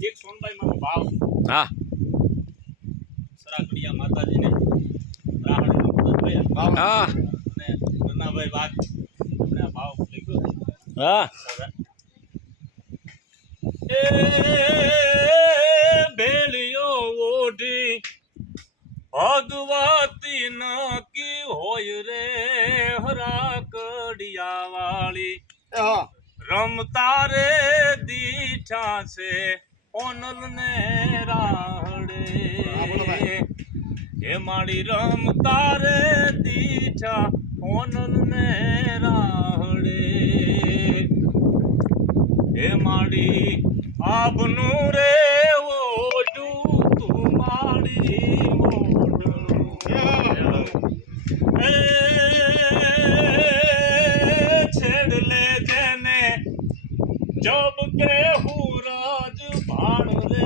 એક સોનબાઈ મારો ભાવ હા સરાકડિયા માતાજીને રાહણનો ભાવ હા અને ગન્નાભાઈ વાત આપણે આ ભાવ લખ્યો હા એ ભેલિયો ઓઢી ભગવતી નકી હોય રે હરાકડિયા વાળી રમતા રે દીઠા છે ઓનલ ને રાહડે હે માડી રમતા રે દીઠા ઓનલ ને રાહડે હે માડી આપનું રે ઓઢું તું માડી એ છેડ લે જેને જબ કે હું રાજ ભાણ રે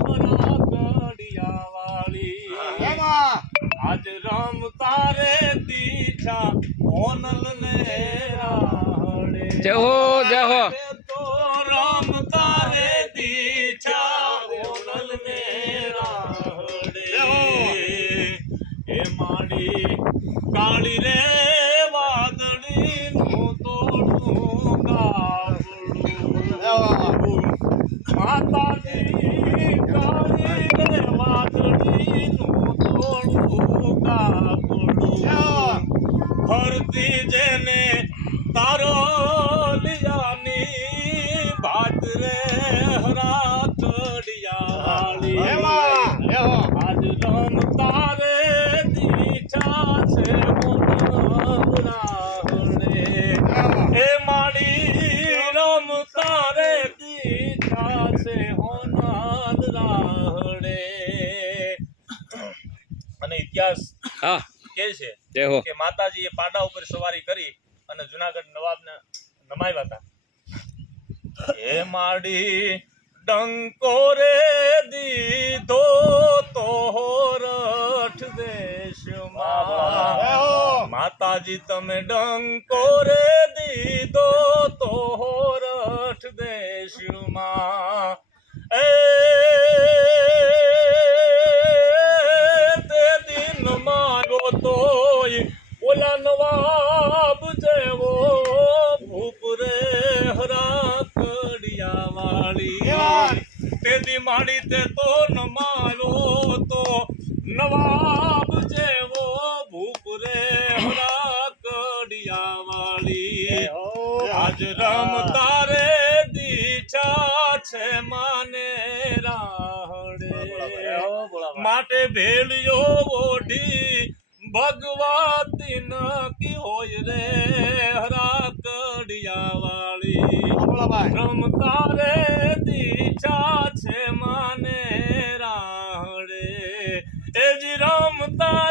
હરાકડિયા વાળી આજ રમતા રે દીઠા ઓનલ ને રાહડે જય હો જય હો તો રમતા રે દીઠા ઓનલ ને રાહડે એ માડી કાળી રે વાદળી નું તોડું કાબુડું માતાજી કાળી રે વાદળી નું તોડું કાબુડું ફરતી જેને તારો લિયાની ભાત રે હરાકડિયા વાળી આજ રમતા રે દીઠા છે રાહડે એ માડી રમતા રે દીઠા છે હોનાદ રાહડે અને ઇતિહાસ હા કે છે જય હો કે માતાજીએ પાડા ઉપર સવારી કરી અને જુનાગઢ નવાબને નમાવ્યા હતા એ માડી ડંકો રે દીધો તો રઠ દેશમાં માતાજી તમે ડંકો રે દીધો તો રઠ દેશમાં એ તે દિન મારો તોય ઓલા નવાબ જેવો ભૂપ રે હરાકડિયા વાળી તેદી માડી તે તો ન મારો તો નવાબ જેવો ભૂપ રે હરાકડિયા વાળી આજ રમતા રે દીઠા છે માને રાહડે માટે ભેળિયો ઓઢી ભગવતી નકી હોય રે હરાકડિયા વાળી રમતા રે દીઠા છે માને રાહડે એ જ રમતા